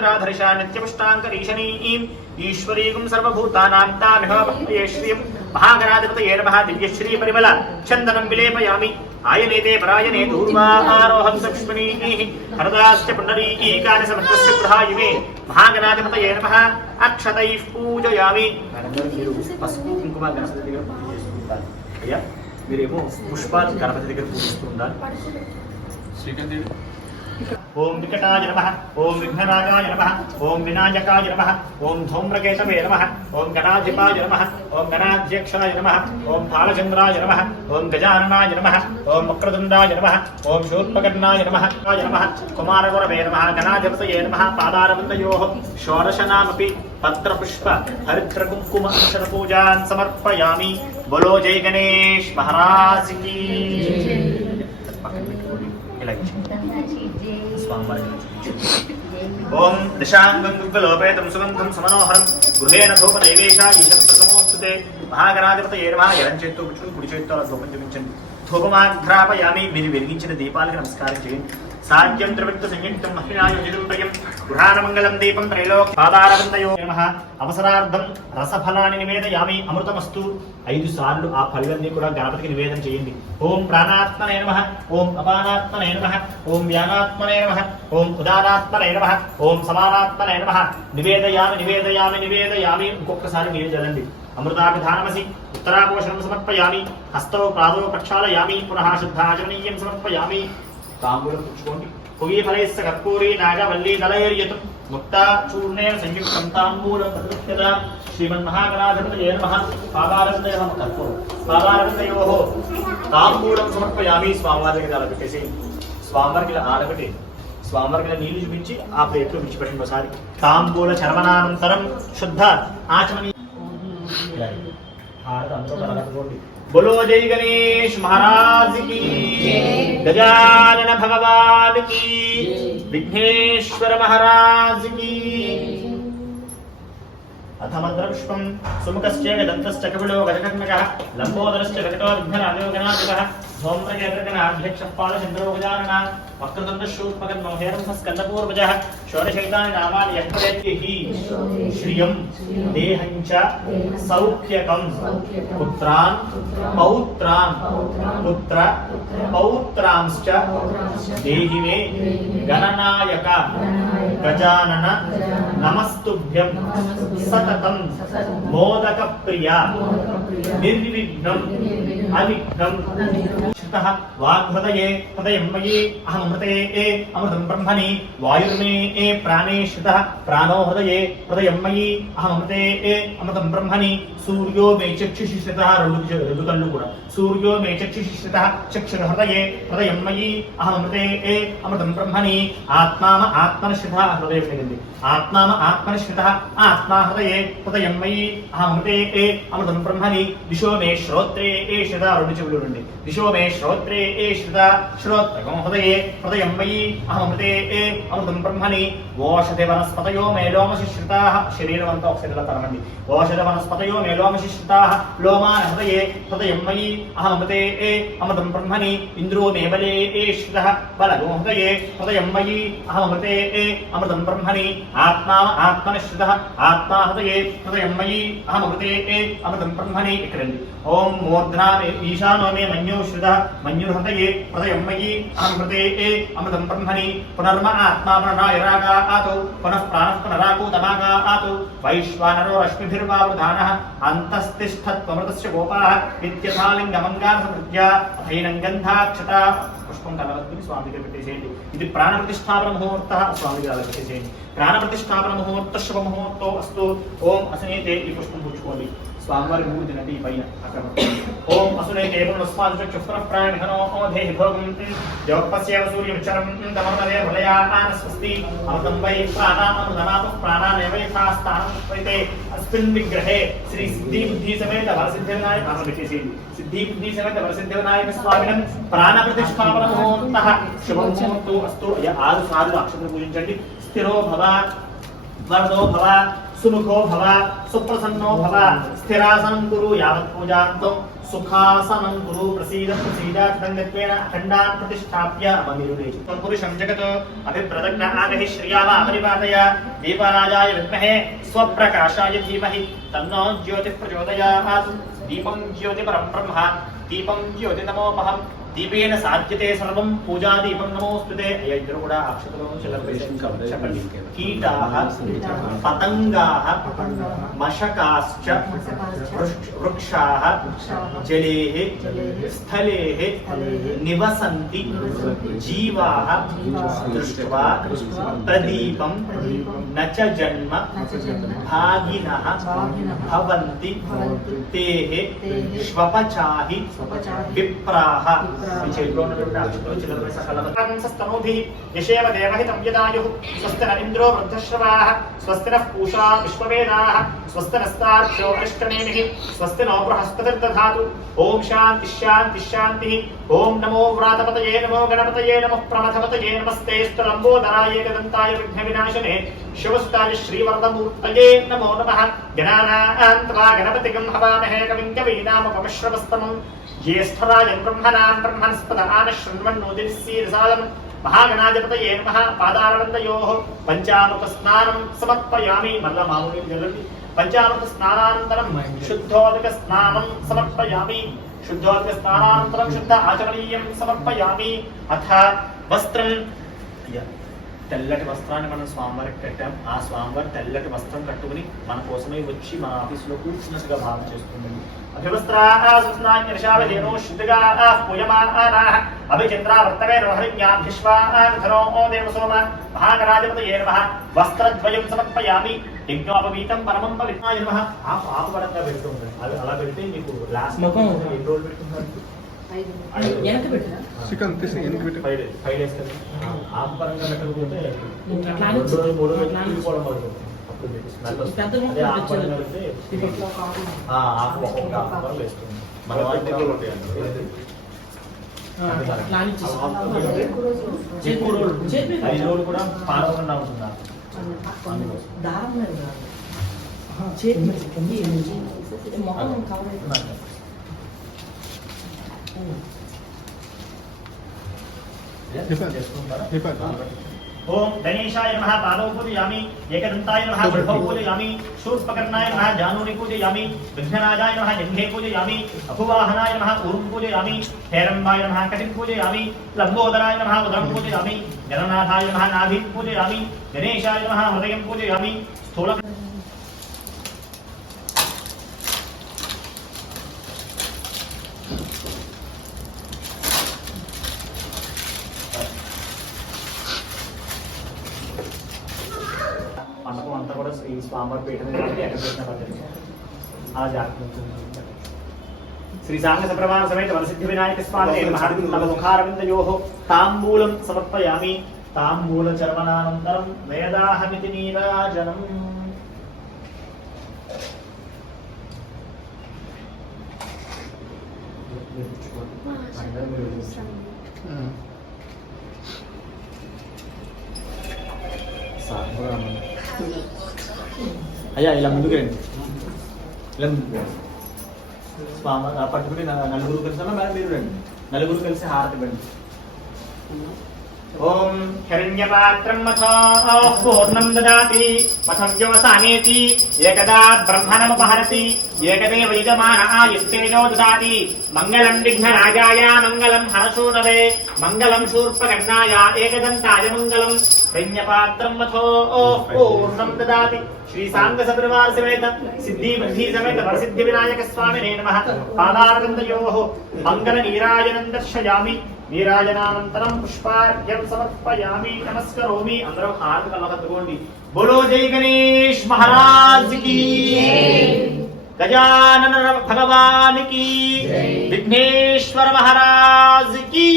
निराधरिषा नित्यपुष्टाङ्करीशनीं ईश्वरीगुं सर्वभूतानां तामिह श्रियं महागणाधिपतये नमः दिव्यश्री परिमल चन्दनं विलेपयामि आयनेते परायणे दूर्वारोहं सक्ष्मणीः हरदाश्च पुण्डरीकानि समस्तस्य गृहायुमे महागणाधिपतये नमः अक्षतैः पूजयामि पసుపు కుంకుమ గణపతి దగ్గర పూజ చేసుకుంటారు అయ్యా మీరేమో పుష్పాలు గణపతి దగ్గర పూజిస్తూ ఉండాలి శ్రీకందేవి ओम विकटाय नमः ओम विघ्नराजाय नमः ओम विनायकाय नमः ओम धूम्रकेतवे नमः ओम गणाधिपाय नमः ओम गणाध्यक्षाय नमः ओम भालचंद्राय नमः ओम गजाननाय नमः ओम वक्रतुंडाय नमः ओम शूर्पकर्णाय नमः कुमारगुरवे नमः गणाधिपतये नमः पादारविन्दयोः षोडशनामपि पत्रपुष्प हरिद्रकुङ्कुम अक्षरपूजान् समर्पयामि। बोलो जय गणेश महाराज की। ओम दिशांगं गुग्गलोपेतं सुगंधं समनोहरं गृहेण धूपदैवेशा ईशस्तमोस्तुते महागणाधिपतये नमः। ఎడం చేత్తో పుచ్చుకుని కుడి చేత్తో ధూపం చూపించండి। ధూపమాఘ్రాపయామి। మీరు వెలిగించిన దీపాలకు నమస్కారం చేయండి। సాధ్యం త్రివిక్త సంయుక్తం మహిళాయోజితం గృహానమంగళం దీపం త్రైలోక పాదారవిందయో నమః। అవసరార్థం రసఫలాన్ని నివేదయామి। అమృతమస్తు 5 సార్లు ఆ ఫలాన్ని కూడా గణపతికి నివేదన చేయండి। ఓం ప్రాణాత్మనే నమః ఓం అపానాత్మనే నమః ఓం వ్యానాత్మనే నమః ఓం ఉదానాత్మనే నమః ఓం సమానాత్మనే నమః। నివేదయామి నివేదయామి నివేదయామి। ఇంకొకసారి నీరు చల్లండి। అమృతాభిధానమసి ఉత్తరాపోషణం సమర్పయామి। హస్తౌ పాదౌ ప్రక్షాళయామి। పునః శుద్ధాచమనీయం సమర్పయామి। తాంబూలం పుచ్చుకోండి। పువ్వీ ఫలైస్స కర్పూరీ నాగవల్లీ దళైర్యతం ముక్తా చూర్ణేన సంయుక్తం తాంబూలం ప్రతిష్ఠిత శ్రీమన్మహాగణాధిపతయే నమః। పాదారవిందయ నమః కర్పూరం పాదారవిందయోః తాంబూలం సమర్పయామి। స్వామివారి దగ్గర ఆలపెట్టేసి స్వామివారికి ఆలపెట్టి స్వామివారికి నీళ్లు చూపించి ఆ ప్లేట్లో విడిచిపెట్టండి ఒకసారి। తాంబూల చర్వనానంతరం శుద్ధ ఆచమని बोलो जय गणेश महाराज की। गजानन भगवान की। विघ्नेश्वर महाराज की। अथ मद्रपुष्पं सुमुखश्च दन्तश्च कपिलो गजकर्णकः लम्बोदरश्च विकटो विघ्नराजो गणाधिपः धूम्रकेतकगणाध्यक्षः पालचन्द्रो गजाननः वक्रतुण्डशूर्पकर्णो हेरम्भस्कन्दपूर्वजः षोडशैतानि नामानि यः प्रयत्यहि श्रियं देहं च सौख्यकं पुत्रान् पौत्रान् पुत्र पौत्रांश्च देहि मे गणनायक गजानन नमस्तुभ्यं सततं मोदकप्रिया निर्विघ्नं अविघ्नं शितः वाग्हृदये हृदयं मयि अहमृते अमृतं ब्रह्मणि वायुर्मे प्राणे शितः प्राणो हृदये हृदयं मयि अहमृते अमृतं ब्रह्मणि सूर्यो मे चक्षुषि शितः రెండు కళ్ళు కూడా सूर्यो मे चक्षुषि शितः चक्षुर्हृदये हृदयं मयि अहमृते अमृतं ब्रह्मणि आत्मा आत्मनश्रितः हृदयं निगन्ति आत्मा आत्मनश्रितः आत्मा हृदये हृदयं मयि अहमृते अमृतं ब्रह्मणि दिशो मे श्रोत्रे श्रितः రెండు చెవులు నుండి दिशो मे श्रोत्रे श्रितः श्रोत्रकं हृदये हृदयं मयि अहमृते अमृतं ब्रह्मणि ओषधे वनस्पतयो मे लोमसि श्रिताः शरीरवन्तो अक्षरला तरणंడి ओषधे वनस्पतयो मे लोमसि श्रिताः लोमान् हृदये हृदयं मयि अहमृते अमृतं ब्रह्मणि इन्द्रो मे बले श्रितः बलगो हृदये हृदयं मयि अहमृते अमृतं ब्रह्मणि आत्मा आत्मनश्रितः आत्मा हृदये हृदयं मयि अहमृते अमृतं ब्रह्मणि इक्कడండి ओम मूर्धना मे ईशानो मे मन्यो श्रितः मन्युर्हृदये हृदयं मयि अहमृते अमृतं ब्रह्मणि पुनर्म आत्मा प्रणरायरागा आतो पुनः प्राणः पुनराको तमागा आतो वैश्वानरो रश्मिभिर्वावृधानः अन्तस्तिष्ठत्वमृतस्य गोपाः नित्यथालिङ्गमङ्गारसमृद्ध्या अथैनं गन्धाक्षता पुष्पं कलवद्भिः स्वामिకి పెట్టేసేయండి। ఇది ప్రాణ ప్రతిష్ఠాపన ముహూర్తः స్వామికి అలా పెట్టేసేయండి। ప్రాణ ప్రతిష్ఠాపన ముహూర్త శుభ ముహూర్తో అస్తు। ఓం అసనేతే ఈ పుష్పం పుచ్చుకోండి। स्वामवार मूर्ति नदी पैन ओम असुने केवल अस्मात् चक्षुः प्राणिहनो ओधेहि भोगं जवपस्यव सूर्यविचरं तमर्मदे भलयान् स्वस्ति अमृतं वै प्राणामृतमातु प्राणानेव यथास्थानं परिते अस्मिन् विग्रहे श्री सिद्धि बुद्धि समेत वरसिद्धिविनायक सिद्धि बुद्धि समेत वरसिद्धिविनायक स्वामिनं प्राण प्रतिष्ठापन मुहूर्तः शुभ मुहूर्तो अस्तु। 6 సార్లు అక్షతలు పూజించండి। స్థిరో భవ वरदो भव सुमुखो भव सुप्रसन्नो भव स्थिरासनं कुरु यावत् पूजान्तं सुखासनं कुरु प्रसीद तदङ्गत्वेन अखण्डान् प्रतिष्ठाप्य अवनिरुदे पुरुषं जगत् अभिप्रदग्न आगहि श्रियाव अपरिपादय दीपराजाय विद्महे स्वप्रकाशाय धीमहि तन्नो ज्योतिः प्रचोदयात् दीपं ज्योतिपरं ब्रह्म दीपं ज्योतितमोपहम् दीपेन साध्यते सर्वं पूजादीपं नमोस्तुते अयद्र కూడా అక్షతలను చెప్పండి కీటాః పతంగాః మశకాశ్చ వృక్షాః జలేః స్థలేః నివసంతి జీవాః దృష్ట్వా ప్రదీపం నచ జన్మ భాగినః భవంతి తేః శ్వపచాహి విప్రాః स्वस्ति न इंद्रो वृद्धश्रवाः स्वस्ति नः पूषा विश्ववेदाः स्वस्ति नस्तार्क्ष्यो अरिष्टनेमिः स्वस्ति नो बृहस्पतिर्दधातु ओम शांति शांति शांतिः ओम नमो व्रातपतये नमो गणपतये नमः प्रमथपतये नमस्तेऽस्तु लंबोदराय एकदन्ताय विघ्नविनाशने शिवसुताय श्रीवरदमूर्तये नमो नमः गणानां त्वा गणपतिगं हवामहे कविं कवीनामुपमश्रवस्तमम् ज्येष्ठराजं ब्रह्मणां ब्रह्मणस्पत आनशृण्वन्नोदिनीरसादं महागणाधिपतये नमः पादारविन्दयोः पञ्चामृतस्नानं समर्पयामि मल्ल मामुनि जलति पञ्चामृतस्नानानन्तरं शुद्धोदकस्नानं समर्पयामि शुद्धोदकस्नानानन्तरं शुद्ध आचमनीयं समर्पयामि अथ वस्त्रं తెల్లటి వస్త్రాన్ని మనం స్వామివారికి పెట్టాం ఆ స్వామివారి తెల్లటి వస్త్రం కట్టుకుని మన కోసమే వచ్చి మన ఆఫీసులో కూర్చున్నట్టుగా భావన చేస్తుంది అభివస్త్రాసనాన్యర్షావధేనో శుద్ధిగా పూయమానాః అభిచంద్రావర్తవేనో హరిజ్ఞాభిశ్వాధరో దేవసోమ మహాగణాధిపతయే నమః వస్త్రద్వయం సమర్పయామి యజ్ఞోపవీతం పరమం పవిత్రాయ నమః ఆ పాపపరంగా పెడుతుంది అది అలా పెడితే మీకు లాస్ట్ ముఖం ఎన్ని రోజులు పెట్టుకుంటారు వెనక పెట్టినా చికెన్ తీసి వెనక పెట్టి 5 డేస్ కదా ఆకు పరంగా పెట్టకపోతే 3 రోజులు తీసుకోవడం మొదలు అప్పుడు మీకు స్మెల్ వస్తుంది అదే ఆకు పరంగా పెడితే ఆకు ఒక్కొక్క ఆకు పరంగా వేస్తుంది మన వాళ్ళ దగ్గర ఉంటాయండి ఎక్కువ రోజులు 5 రోజులు కూడా పారకుండా ఉంటుంది దారం ओम गणेशाय नमः पादौ पूजयामि एकदन्ताय नमः वृद्धौ पूजयामि शूर्पकर्णाय नमः जानुनि पूजयामि विघ्नराजाय नमः जङ्घे पूजयामि अभुवाहनाय नमः ऊरुं पूजयामि हेरम्बाय नमः कटिं पूजयामि लम्बोदराय नमः उदरं पूजयामि गणनाथाय नमः नाभिं पूजयामि गणेशाय नमः हृदयं पूजयामि स्थूल स्वामवार पीठ में जाके अग्रसर पद्धति आज श्री सांग सप्रमाण समेत वरसिद्धि विनायक स्वामिने नमः नममुखारविन्दयोः ताम्बूलं समर्पयामि ताम्बूल चर्वणानन्तरं वेदाहमिति नीराजनम् అయ్యా ఇలా ముందుకు రండి ఇలా ముందుకు స్వామి పట్టుకుని నలుగురు కలిసి మేడం మీరు రండి నలుగురు కలిసి హారతి బండి ఓం హిరణ్యపాత్రం మథా పూర్ణం దదాతి మథవ్యోసానేతి ఏకదా బ్రహ్మణముపహరతి ఏకదేవ యజమాన ఆయుస్తేజో దదాతి మంగళం విఘ్నరాజాయ మంగళం హరశూనవే మంగళం శూర్పకర్ణాయ ఏకదంతాయ మంగళం హిరణ్యపాత్రం మథో పూర్ణం దదాతి श्री सांग सपरिवार समेत सिद्धि बुद्धि समेत वरसिद्धि विनायक स्वामिने नमः पादारविन्दयोः मंगल नीराजनं दर्शयामि नीराजनानन्तरं पुष्पार्घ्यं समर्पयामि नमस्करोमि अंदरं हाथ कलवत्तुकोंडि बोलो जय गणेश महाराज की गजानन भगवान की विघ्नेश्वर महाराज की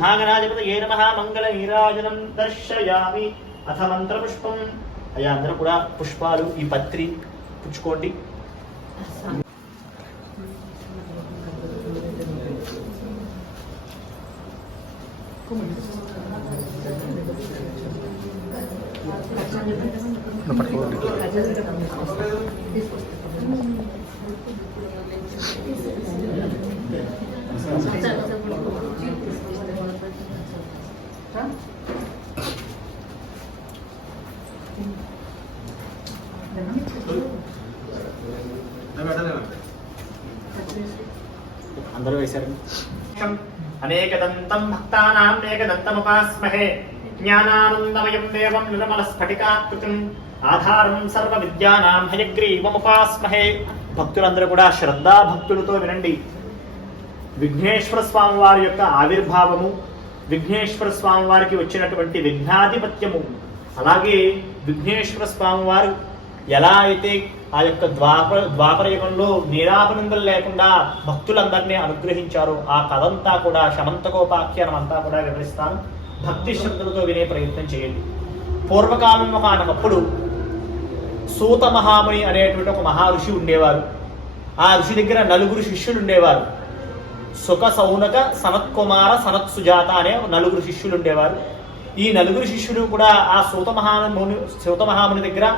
भागराजपतये नमः मंगल नीराजनं दर्शयामि अथ मंत्र पुष्पं అయ్యా అందరూ కూడా పుష్పాలు ఈ పత్రి పుచ్చుకోండి అందరూ వేశారు. అనేకదంతం భక్తానాం ఏకదంతముపాస్మహే జ్ఞానానందమయం దేవం నిర్మలస్ఫటికాకృతిం ఆధారం సర్వ విద్యానాం హయగ్రీవముపాస్మహే. భక్తులందరూ కూడా శ్రద్ధా భక్తులతో వినండి. విఘ్నేశ్వర స్వామి వారి యొక్క ఆవిర్భావము, విఘ్నేశ్వర స్వామి వారికి వచ్చినటువంటి విఘ్నాధిపత్యము, అలాగే విఘ్నేశ్వర స్వామి వారు ఎలా అయితే ఆ యొక్క ద్వాపర యుగంలో నిరాపనిందలు లేకుండా భక్తులందరినీ అనుగ్రహించారో ఆ కథంతా కూడా శమంతకోపాఖ్యానం అంతా కూడా వివరిస్తాను. భక్తి శ్రద్ధలతో వినే ప్రయత్నం చేయండి. పూర్వకాలం ఒకనప్పుడు సూత మహాముని అనేటువంటి ఒక మహర్షి ఉండేవారు. ఆ ఋషి దగ్గర 4 శిష్యులు ఉండేవారు. సుఖ, సౌనక, సనత్కుమార, సనత్ సుజాత అనే 4 శిష్యులు ఉండేవారు. ఈ 4 శిష్యులు కూడా ఆ సూత మహాముని దగ్గర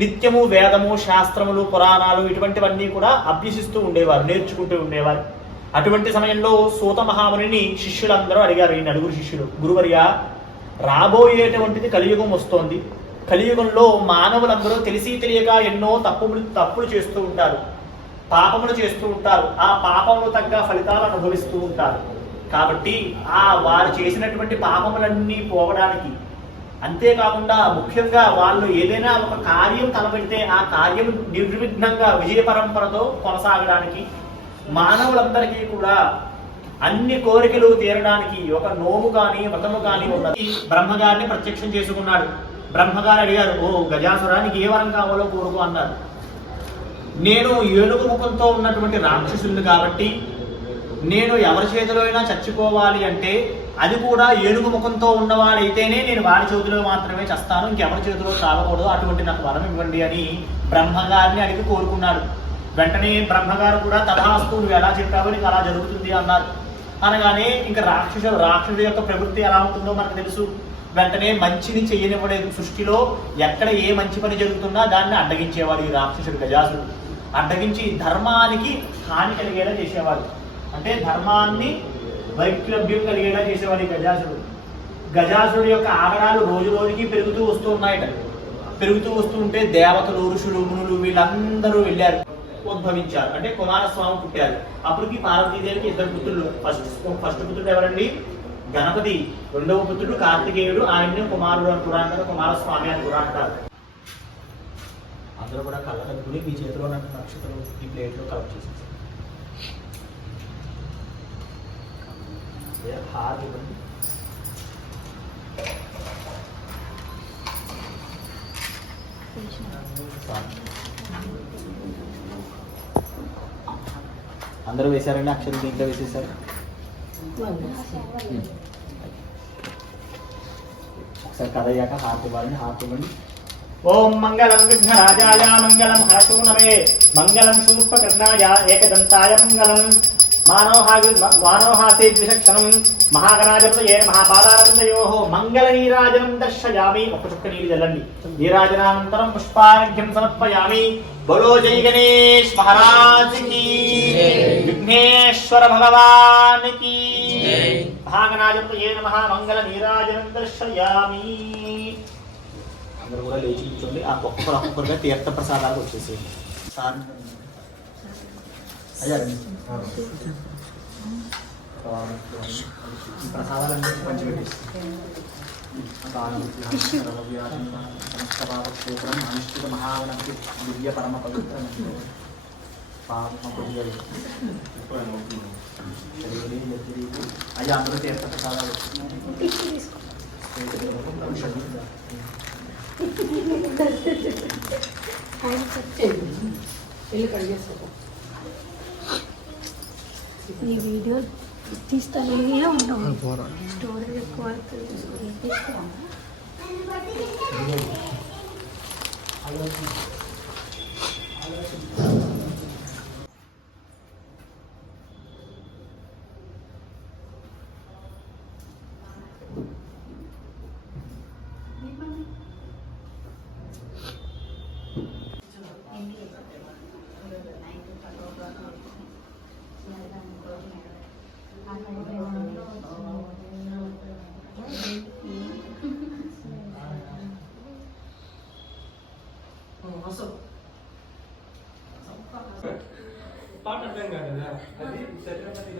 నిత్యము వేదము, శాస్త్రములు, పురాణాలు ఇటువంటివన్నీ కూడా అభ్యసిస్తూ ఉండేవారు, నేర్చుకుంటూ ఉండేవారు. అటువంటి సమయంలో సూత మహామునిని శిష్యులందరూ అడిగారు, ఈ 4 శిష్యులు, గురువర్య, రాబోయేటువంటిది కలియుగం వస్తోంది. కలియుగంలో మానవులందరూ తెలిసి తెలియక ఎన్నో తప్పులు చేస్తూ ఉంటారు, పాపములు చేస్తూ ఉంటారు. ఆ పాపములు తగ్గ ఫలితాలు అనుభవిస్తూ ఉంటారు. కాబట్టి వారు చేసినటువంటి పాపములన్నీ పోవడానికి, అంతేకాకుండా ముఖ్యంగా వాళ్ళు ఏదైనా ఒక కార్యం తలపెడితే ఆ కార్యం నిర్విఘ్నంగా విజయ పరంపరతో కొనసాగడానికి, మానవులందరికీ కూడా అన్ని కోరికలు తీరడానికి ఒక నోము కానీ వ్రతము కానీ ఉన్నది. బ్రహ్మగారిని ప్రత్యక్షం చేసుకున్నాడు. బ్రహ్మగారు అడిగారు, ఓ గజాసురా, నీకు ఏ వరం కావాలో కోరుకు అన్నారు. నేను ఏనుగు ముఖంతో ఉన్నటువంటి రాక్షసులు కాబట్టి నేను ఎవరి చేతిలో అయినా చచ్చిపోవాలి అంటే అది కూడా ఏనుగు ముఖంతో ఉన్నవాడైతేనే నేను వారి చేతిలో మాత్రమే చస్తాను, ఇంకెవరి చేతిలో చావకూడదు, అటువంటి నాకు వరం ఇవ్వండి అని బ్రహ్మగారిని అడిగి కోరుకున్నాడు. వెంటనే బ్రహ్మగారు కూడా తథాస్తు, నువ్వు ఎలా చెప్పావో నీకు అలా జరుగుతుంది అన్నారు. అనగానే ఇంకా రాక్షసుడి యొక్క ప్రవృత్తి ఎలా ఉంటుందో మనకు తెలుసు. వెంటనే మంచిని చెయ్యనివ్వలేదు. సృష్టిలో ఎక్కడ ఏ మంచి పని జరుగుతున్నా దాన్ని అడ్డగించేవాడు ఈ రాక్షసుడు గజాసుడు. అడ్డగించి ధర్మానికి హాని కలిగేలా చేసేవాడు. అంటే ధర్మాన్ని వైక్లభ్యం కలిగేలా చేసేవాడు ఈ గజాసుడు. గజాసుడు యొక్క ఆగడాలు రోజు రోజుకి పెరుగుతూ వస్తూ ఉన్నాయట. పెరుగుతూ వస్తూ ఉంటే దేవతలు, ఋషులు, మునులు వీళ్ళందరూ వెళ్ళారు, ఉద్భవించారు. అంటే కుమారస్వామి పుట్టారు. అప్పటికి పార్వతీదేవికి 2 పుత్రులు. ఫస్ట్ పుత్రుడు ఎవరండి? గణపతి. 2వ పుత్రుడు కార్తికేయుడు. ఆయన్ని కుమారుడు అని కూడా అంటారు, కుమారస్వామి అని కూడా అంటారు. అందరూ కూడా కళ్ళ కట్టుకుని మీ చేతిలో నక్షత్రం ఈ ప్లేట్లో కలెక్ట్ చేసేసారు. హార్ట్ ఇవ్వండి. అందరూ వేశారండి, అక్షరం దీంట్లో వేసేసారు. ఒకసారి కథ అయ్యాక హార్ట్ ఇవ్వాలని, హార్ట్ ఇవ్వండి. ఓం మంగళం విఘ్నరాజాయ మంగళం హరశూనవే మంగళం శూర్పకర్ణాయ ఏకదంతాయ మంగళం మానవహాసే ద్విషక్షణం మహాగణాధిపతయే మహాపాదారవిందయోః మంగళ నీరాజనం దర్శయామి. ఒక్క చుక్క నీళ్ళు చల్లండి. నీరాజనానంతరం పుష్పార్ఘ్యం సమర్పయామి. బోలో జై గణేష్ మహారాజ్ కి, విఘ్నేశ్వర భగవాన్ కి. మహాగణాధిపతయే నమః. మంగళ నీరాజనం దర్శయామి. అందరూ కూడా లేచి కూర్చోండి. ఆ ఒక్కొక్కరుగా తీర్థ ప్రసాదాలు వచ్చేసేయండి. సార్ ప్రసాదాలన్నీ పంచిపెట్టేస్తాం. అనుష్ఠిత మహావనకి దివ్య పరమ పవిత్ర అయ్యా అందరూ తీర్థ ప్రసాదాలు ఈ వీడియో తీస్తానే ఉన్నాం. స్టోరేజ్ ఎక్కువ పాట అర్థం కాదు కదా అది ఛత్రపతి